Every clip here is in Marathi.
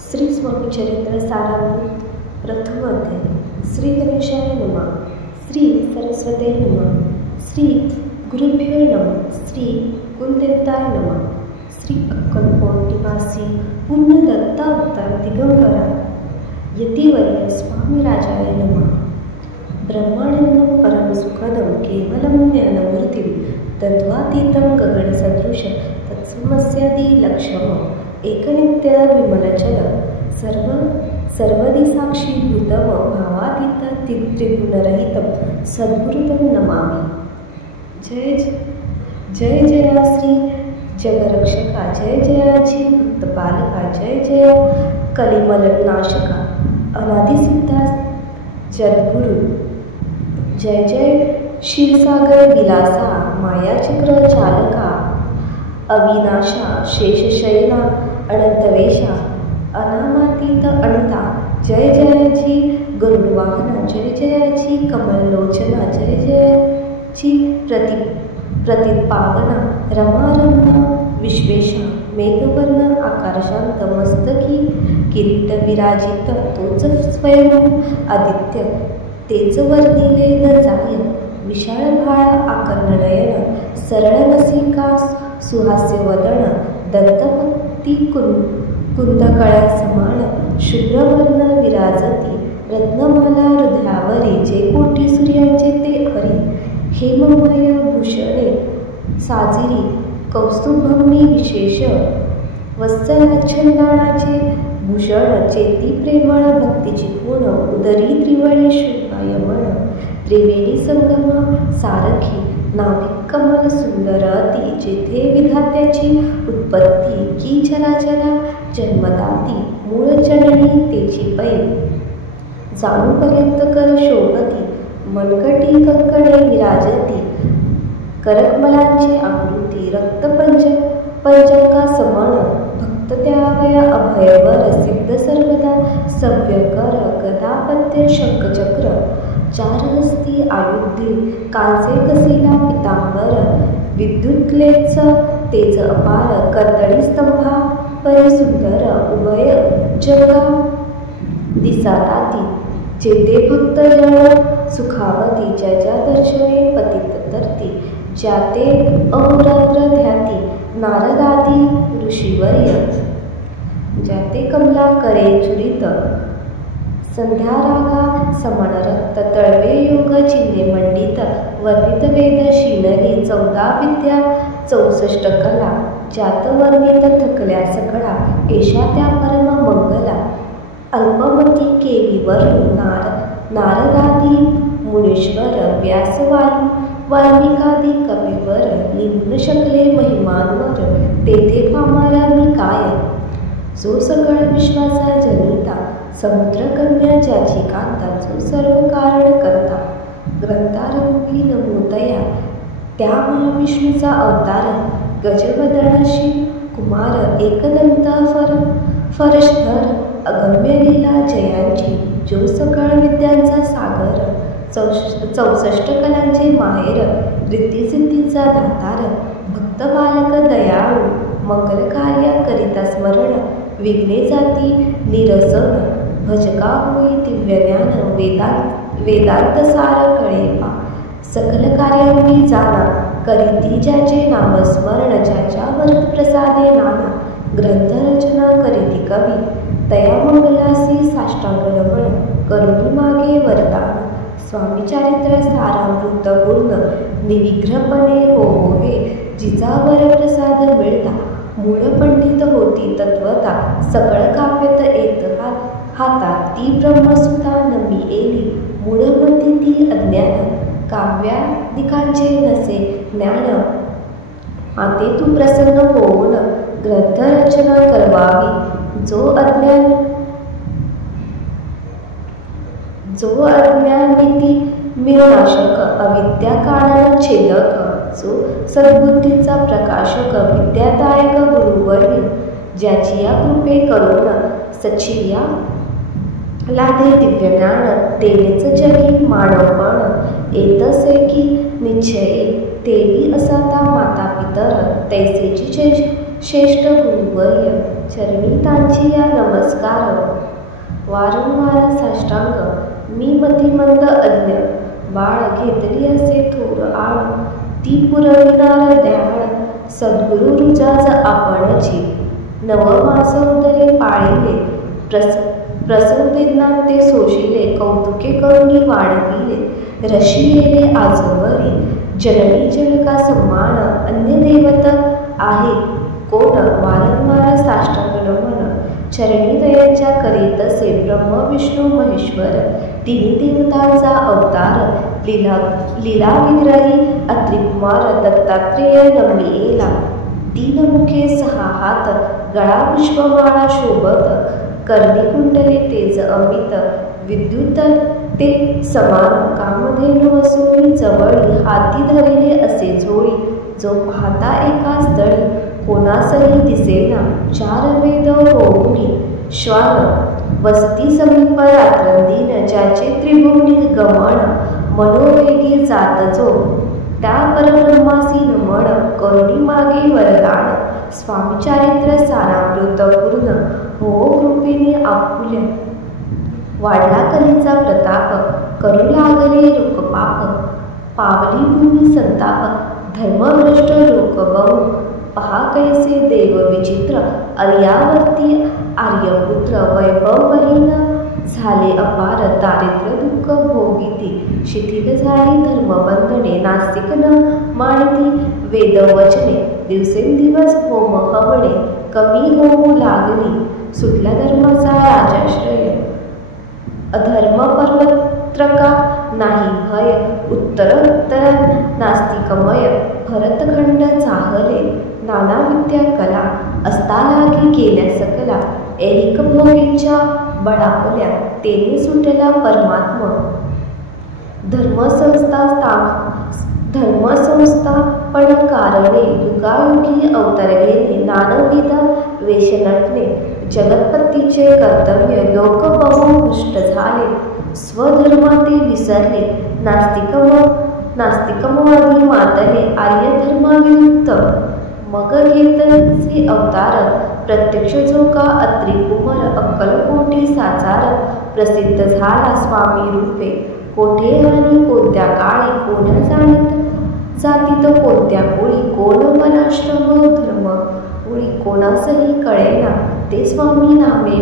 श्री स्वामी चरित्र सारामृत प्रथम अध्याय. श्री गणेशाय नमः. श्री सरस्वते नमः. श्री गुरुभ्यो नमः. श्री कुलदेवताय नमः. श्री अक्कलकोट निवासी पुण्य दत्ता अवतार दिगंबरा यतिवर्य स्वामी राजाय नमः. ब्रह्मानंदं परम सुखदं केवलं ज्ञानमूर्तिं तद्वातीतं गगनसदृश तत्समस्यादि लक्ष्यम् एकनित्य विमलचल सर्वदी साक्षीभूतम भावातीत त्रिगुणरहितं सद्गुरुतं नमामि. जय जय जय श्री जगरक्षका, जय जयाची भक्तपालका, जय जय कलिमलनाशका, अनादिसिद्धा जगद्गुरु, जय जय क्षीरसागर विलासा, मायाचक्र चालका, अविनाशा, शेषशयना, अनंतवेशा, अनामातीत अनंता, जय जयाची गरुडवाहना, जय जयाची कमललोचना, जय जयाची प्रतिपावना, रमारम्य विश्वेशा, मेघवर्ण आकारशांत, मस्तकी किरीट विराजित, तोच स्वयं आदित्य, तेच वर्णिले न जाय, विशाळ भाळ आकर्णनयन, सरळ नसिका सुहास्य वदन, दंतपक्ती कुंदकळ्या समान, शुभ्रवर्ण विराजती, रत्नमाला हृदयावरी, जे कोटी सूर्यांचे ते हरी, हेममय भूषणे साजिरी, कौस्तुभमणी विशेष, वत्सलाच्छंदाणाचे भूषण, चेती प्रेमळ भक्तीची पूर्ण, उदरी त्रिवळी शोभायमन, त्रिवेणी संगम सारखी, नाभिक कमल सुंदर अति, जेथे विधात्याची उत्पत्ती, की चराचरा जन्मदाती, मूळ जननी तेची पै, जाणूपर्यंत कर शोभती, मनकटी कंकणे विराजती, करकमलांची आकृती, रक्तपंचका समान, भक्त त्यावया अभयवर, सिद्ध सर्वदा सव्यकर, गदापत्य शंखचक्र, चारहस्ती आयुधे, कांसे कसिला पितांबर, विद्युत्क्लेच तेज अपार, कर्दळी स्तंभा परिसुंदर, उभय जगा दिसाताती, जेते भक्त जन सुखावती, ज्याच्या दर्शने पतित तरती, ज्याते अहोरात्र ध्याती नारदादी ऋषीवर्य, ज्याते कमला करे चुरित, संध्यारागा समान रक्त, तळवे योग चिन्हे मंडित, वर्णित वेद शीनरी, 14 विद्या 64 कला, ज्यात वर्णित थकल्या सकळा, एषा त्या परम मंगला, अल्पमती केली वर्ण, नारदादी मुनीश्वर, व्यास वाल्मिकादी कविवर, निघून शकले महिमांवर, तेथे पामाला मी काय, जो सकळ विश्वाचा जनिता, समुद्रकन्या ज्याची कांता, जो सर्व कारण करता, ग्रंथारंभी नमोदया, त्या महाविष्णूचा अवतार, गजवदनाशी कुमार, एकदंत फरशधर, अगम्य लीला जयांची, जो सकळ विद्यांचा सागर, 64 कलांचे माहेर, रिद्धिसिद्धीचा दातार, भक्तबालक दयाळू, मंगलकार्य करिता स्मरण, विघ्ने जाती निरसन, भजका होई दिव्यज्ञान, वेदांत सार कळेपा, सकल कार्यांनी जाणा, करीती ज्याचे नामस्मरण, ज्याच्या प्रसादे नाना, ग्रंथरचना करीती कवी, तया मंगलासी साष्टांग नमन, करुणी मागे वरदान. स्वामी चरित्र सारामृत पूर्ण, निर्विघ्नपणे होवे, जिचा वरप्रसाद मिळता, मूळ पंडित होती तत्वता, सकळ काव्यत येत हातात, ती ब्रह्मसुता नमी एली, मूढमती ती अज्ञान, काव्यादिकांचे नसे ज्ञान, आते तू प्रसन्न होऊन ग्रंथरचना करवावी, जो अज्ञानिती मिळनाशक, अविद्या कानन छेदक, जो सद्बुद्धीचा प्रकाशक, विद्यादायक गुरुवर्य, ज्याची या कृपे करून सचिया लादे दिव्यज्ञान, तेनेच जगी मानवपण, येतसे की निश्चये, तेवी असाता माता पितर, तैसेची श्रेष्ठ गुरुवर्य, चरणी तांची या नमस्कार. वारंवार साष्टांग मी मतिमंद अज्ञ बाळ घेतली असे थोर आळ. ती पुरविणार दयाळ सद्गुरु रुजाज आपणची. नवमास उदरे पाळिले प्रसववेदना ते सोशिले. कौतुके करुणी वाढविले रशी येले आजवरी. जननी जनका सम्मान अन्य देवत आहे कोण. वारंवार साष्टांग नमन चरणी दयांच्या करीतसे. ब्रह्म विष्णू महेश्वर तिन्ही देवतांचा अवतार. लीला विग्रही अत्रिकुमार दत्तात्रेय नमलिएला. 3 मुखे 6 हात गळा पुष्पमाळा शोभत. कर्णी कुंडले तेज अमित विद्युत ते समान. कामधेनु असूनी जवळी हाती धरिले असे झोळी. जो पाहता एका स्थळी कोणासही दिसेना. 4 वेद होऊनी श्वान वसती समीप रात्रंदिन. ज्याचे त्रिभुवनी गमन मनोवेगी जात जो. त्या परब्रह्मासी नमन करुणी मागे वरदान. स्वामी चारित्र सारामृत पूर्ण हो कृपेने आपुल्या. वाढला कलीचा प्रताप करू लागले लोकपाप. पावली भूमी संताप धर्मभ्रष्ट लोक बहु. पहा कैसे देव विचित्र अर्यावर्ती आर्यपुत्र. वैभवहीन झाले अपार दारिद्र्य दुःख भोगिती. शिथिल झाली धर्मबंधने नास्तिक न मानिती वेदवचने. दिवसेंदिवस होम हवणे कमी होऊ लागली. सुटला धर्माचा राजाश्रय अधर्म पर्वत्रका नाही भय. उत्तरोत्तर नास्तिकमय भरतखंड चाहले. नाना विद्या कला असता लागी केल्या सकला. ऐहिक भोगीच्या बळावल्या तेने सुटला परमात्मा. धर्मसंस्थापन कारणे युगायुगी अवतरलेले. नानाविध वेश नटले जगत्पतीचे कर्तव्य. लोक बहु भ्रष्ट झाले स्वधर्माते विसरले. नास्तिकमवादी मातले आर्यधर्माविरुद्ध. मग घेतचे अवतार प्रत्यक्ष जो का अत्रिकुमार. अक्कलकोटी साचार प्रसिद्ध झाला स्वामी रूपे. कोठे आणि कोणत्या काळी कोण्या जातीत कोणत्या कुळी. कोण वनाश्रम धर्म कुळी कोणासही कळेना. ते स्वामी नामे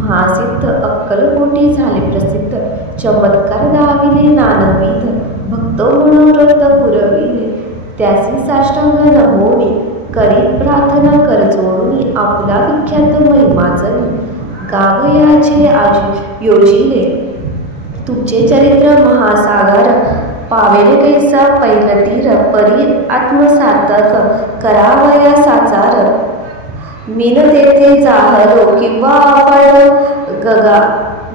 महासिद्ध अक्कलकोटी झाले प्रसिद्ध. चमत्कार दाविले नानविध भक्त मनोरथ पुरविले. त्यासी साष्टांग नमोनी करीत प्रार्थना करजोडूनी. आपुला विख्यात महिमाजनी गावयाचे आजी योजिले. तुमचे चरित्र महासागर पावेल कैसा पैलतीर. परी आत्मसार्थक करावया साचार. मीन तेथे जाहलो किंवा आपण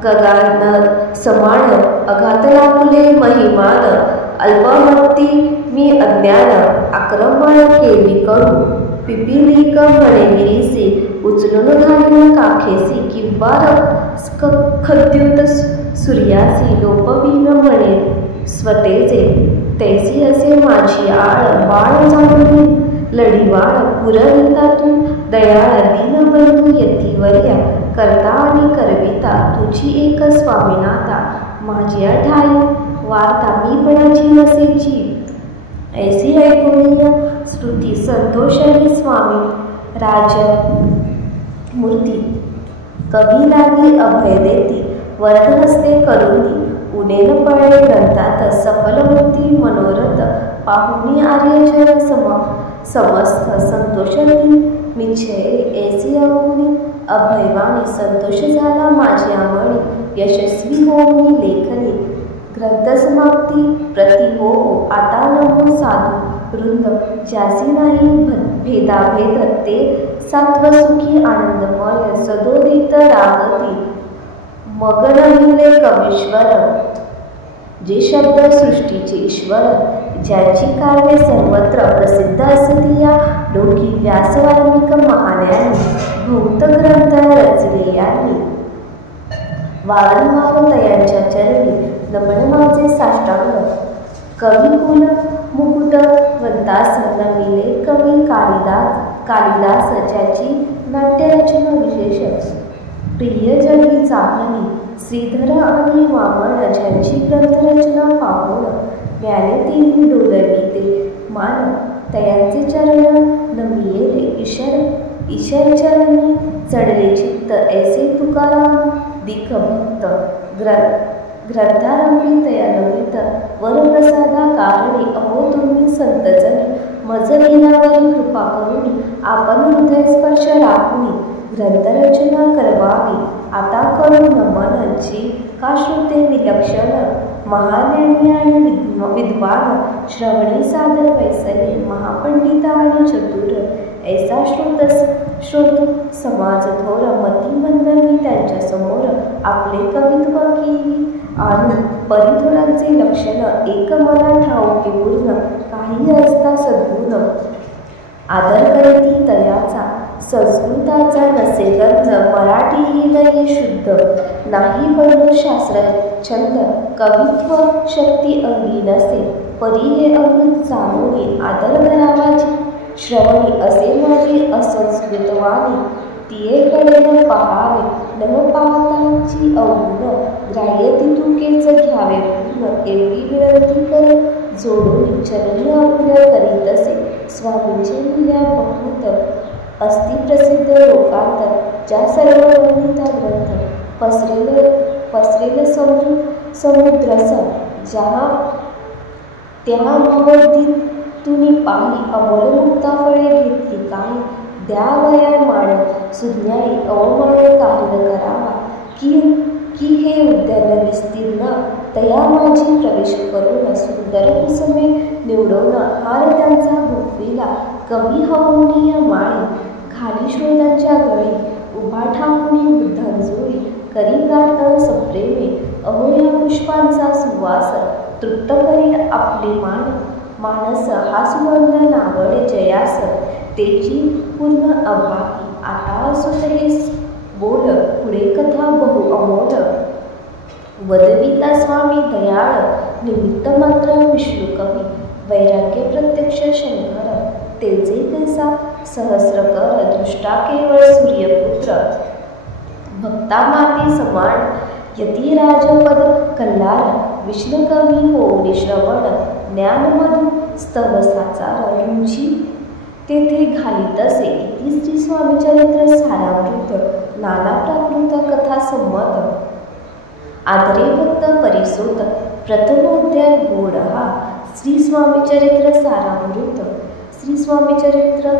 गगान समान. अघात लाभले महिमान. अल्पमती मी अज्ञान आक्रमण केली करू. पिपिलिक म्हणे निरीसी उचलून घालून काखेसी. किंवा खद्युत सूर्यासी लोपवीन म्हणे स्वतेचे. तैसी असे माझी आळ बाळ जाणून लढीवाळ. पुरविता तू दयाळ दीनबंधू यतिवर्या. करता आणि करविता तुझी एक स्वामीनाथा. माझी ठाई वार्ता मी पणाची नसेची. ऐसी ऐकून स्तुती संतोषणी स्वामी राजमूर्ती. कवी लागी अभय देती वरदहस्ते करुणी. उनेन पडले ग्रंथात सफल होती मनोरथ. पाहुणी आर्यजन समस्त संतोषती निश्चय. ऐसी अवनी अभयवाणी संतोष झाला माझ्या मणी. यशस्वी होऊनी लेखनी ग्रंथसमाप्ती प्रति हो. आता नमो साधू वृंद ज्यासी नाही भेदाभेद. ते सात्वसुखी आनंदमय सदोदित रागती. मग नहिले कवीश्वर जे शब्द सृष्टीचे ईश्वर. ज्याची कार्य सर्वत्र प्रसिद्ध असती या लोकी. व्यास वाल्मिक महाज्ञानी भूत ग्रंथ रचले यांनी. वारंवार दयांच्या चरणी नमन माझे साष्टांग. कविकुल मुकुट वंतास नमिले कवी कालिदास. ज्याची नाट्यरचना विशेष. प्रिय जगी चाहणी श्रीधर आणि वामन ज्यांची ग्रंथरचना पाहून ज्ञानेतील डोलविते मान तयांचे चरण नमियेले ईशर चरणी चढले चित्त ऐसे तुकाराम दिख भक्त ग्रंथारंभी तया नमित वरप्रसादा कारणे अहो तुम्ही संतजनी मज लीनावरी कृपा करुणी आपण हृदयस्पर्श राखुनी ग्रंथरचना करवावी आता करू नमनची का श्रुते विलक्षण महाज्ञानी आणि विद्वान श्रवणी सादर वैसले महापंडित आणि चतुर ऐसा श्रोत समाज थोर मती मंदवी त्यांच्या समोर आपले कवित्व केली आणि परिथोरांचे लक्षण एक मला ठाऊके पूर्ण काही असता सद्गुण आदर करती तयाचा संस्कृताचा नसे गंध मराठी ही लई शुद्ध नाही बंधू शास्त्र छंद कवित्व शक्ती अंगी नसे परी हे अमृत जाणूनी आदर करावाची श्रवणी असे माझी असंस्कृतवाणी तियेकडे न पाहावे न पाहताची अवगुण ग्राह्य तितुकेच घ्यावे पूर्ण एवढी विनंती कर जोडून चरणी आपल्या करीत असे स्वामींचे लिहिल्या बहुत अस्ति प्रसिद्ध लोकांत ज्या सर्व वर्णिता ग्रंथ पसरेल समुद्रस जहा त्या भवती तुम्ही पाही अमोल मुक्ता फळे घेतली काही द्यावया माण सुज्ञाई अवमाय कारण करावा की हे उद्यान विस्तीर्ण तया माझी प्रवेश करून सुंदर कुसुमे निवडून हार त्यांचा भुकविला कवी हवणीय माळी खाली शोधांच्या गळी उभा ठाकुनी बुद्धांजोळी करी गात सप्रेमे अहो या पुष्पांचा सुवास तृप्त करील आपले मानस हा सुगंध नावडे जयास तेची पूर्ण अभागी आता सुतलेस बोल पुढे कथा बहु अमोल वदविता स्वामी दयाळ निमित्त मात्र विष्णू कवी वैराग्य प्रत्यक्ष शंकर तेजे कैसा सहस्रकर दृष्टा केवळ सूर्यपुत्र भक्ता माते समान यती राजपद कल्लार विष्णू कवी होऊन श्रवण ज्ञानमधु स्तव साचार रुची तेथे घालीत असे इति श्री स्वामी चरित्र सारामृत नाना प्राकृत कथा संमत आदरे भक्त परिसोत प्रथमोध्याय गोड हा श्री स्वामी चरित्र सारामृत श्री स्वामी चरित्र